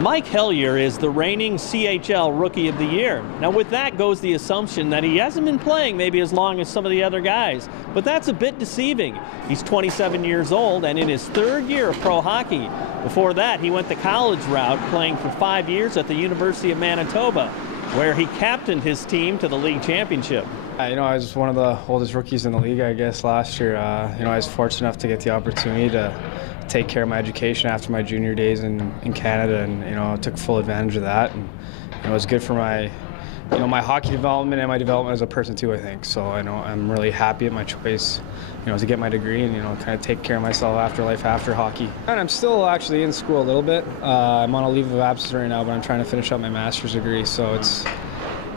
Mike Hillyer is the reigning CHL Rookie of the Year. Now with that goes the assumption that he hasn't been playing maybe as long as some of the other guys, but that's a bit deceiving. He's 27 years old and in his third year of pro hockey. Before that, he went the college route, playing for 5 years at the University of Manitoba, where he captained his team to the league championship. I was one of the oldest rookies in the league, I guess, last year. I was fortunate enough to get the opportunity to take care of my education after my junior days in Canada, and I took full advantage of that. And it was good for my my hockey development and my development as a person too, I think. So I'm really happy at my choice, to get my degree and kind of take care of myself after life after hockey. And I'm still actually in school a little bit. I'm on a leave of absence right now, but I'm trying to finish up my master's degree. So it's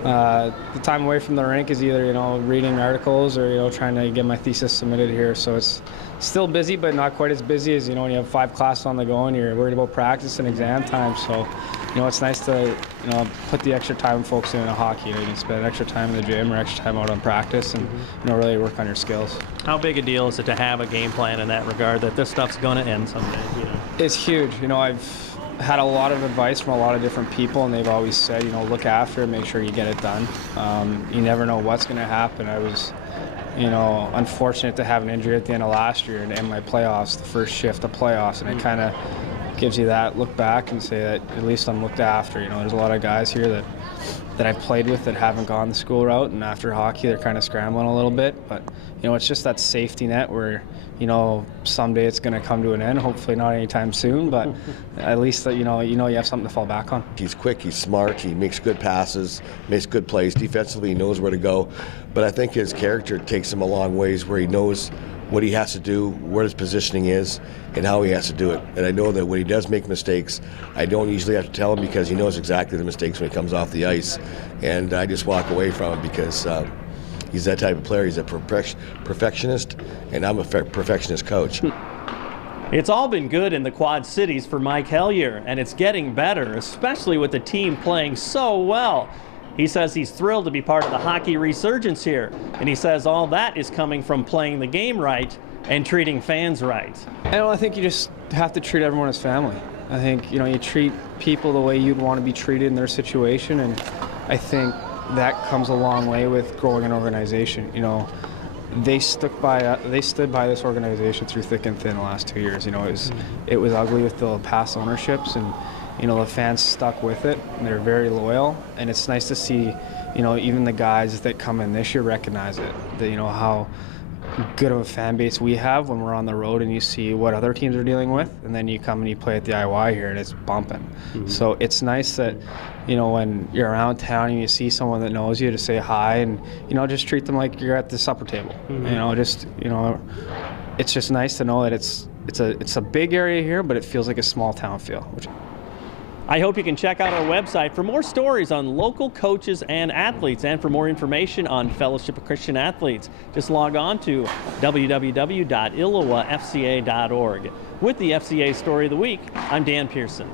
the time away from the rink is either reading articles or trying to get my thesis submitted here. So it's still busy, but not quite as busy as when you have 5 classes on the go and you're worried about practice and exam time. So it's nice to put the extra time and focus in hockey. You can spend extra time in the gym or extra time out on practice and really work on your skills. How big a deal is it to have a game plan in that regard, that this stuff's going to end someday? It's huge. I've had a lot of advice from a lot of different people, and they've always said, look after it, make sure you get it done. You never know what's going to happen. I was, unfortunate to have an injury at the end of last year and end my playoffs, the first shift of playoffs, and it kind of gives you that look back and say that at least I'm looked after. There's a lot of guys here that I've played with that haven't gone the school route, and after hockey they're kind of scrambling a little bit, but it's just that safety net where someday it's going to come to an end, hopefully not anytime soon, but at least that you have something to fall back on. He's quick, he's smart, he makes good passes, makes good plays defensively, he knows where to go, but I think his character takes him a long ways where he knows what he has to do, where his positioning is, and how he has to do it. And I know that when he does make mistakes, I don't usually have to tell him because he knows exactly the mistakes when he comes off the ice, and I just walk away from him because he's that type of player. He's a perfectionist, and I'm a perfectionist coach. It's all been good in the Quad Cities for Mike Hillyer, and it's getting better, especially with the team playing so well. He says he's thrilled to be part of the hockey resurgence here, and he says all that is coming from playing the game right and treating fans right. I think you just have to treat everyone as family. I think you treat people the way you'd want to be treated in their situation, and I think that comes a long way with growing an organization. They stood by this organization through thick and thin the last 2 years. It was ugly with the past ownerships, and the fans stuck with it, and they're very loyal. And it's nice to see, even the guys that come in this year recognize it. That how good of a fan base we have when we're on the road, and you see what other teams are dealing with, and then you come and you play at the IY here, and it's bumping. So it's nice that when you're around town and you see someone that knows you, to say hi and just treat them like you're at the supper table. It's just nice to know that it's a big area here, but it feels like a small town feel. I hope you can check out our website for more stories on local coaches and athletes, and for more information on Fellowship of Christian Athletes. Just log on to www.illowafca.org. With the FCA Story of the Week, I'm Dan Pearson.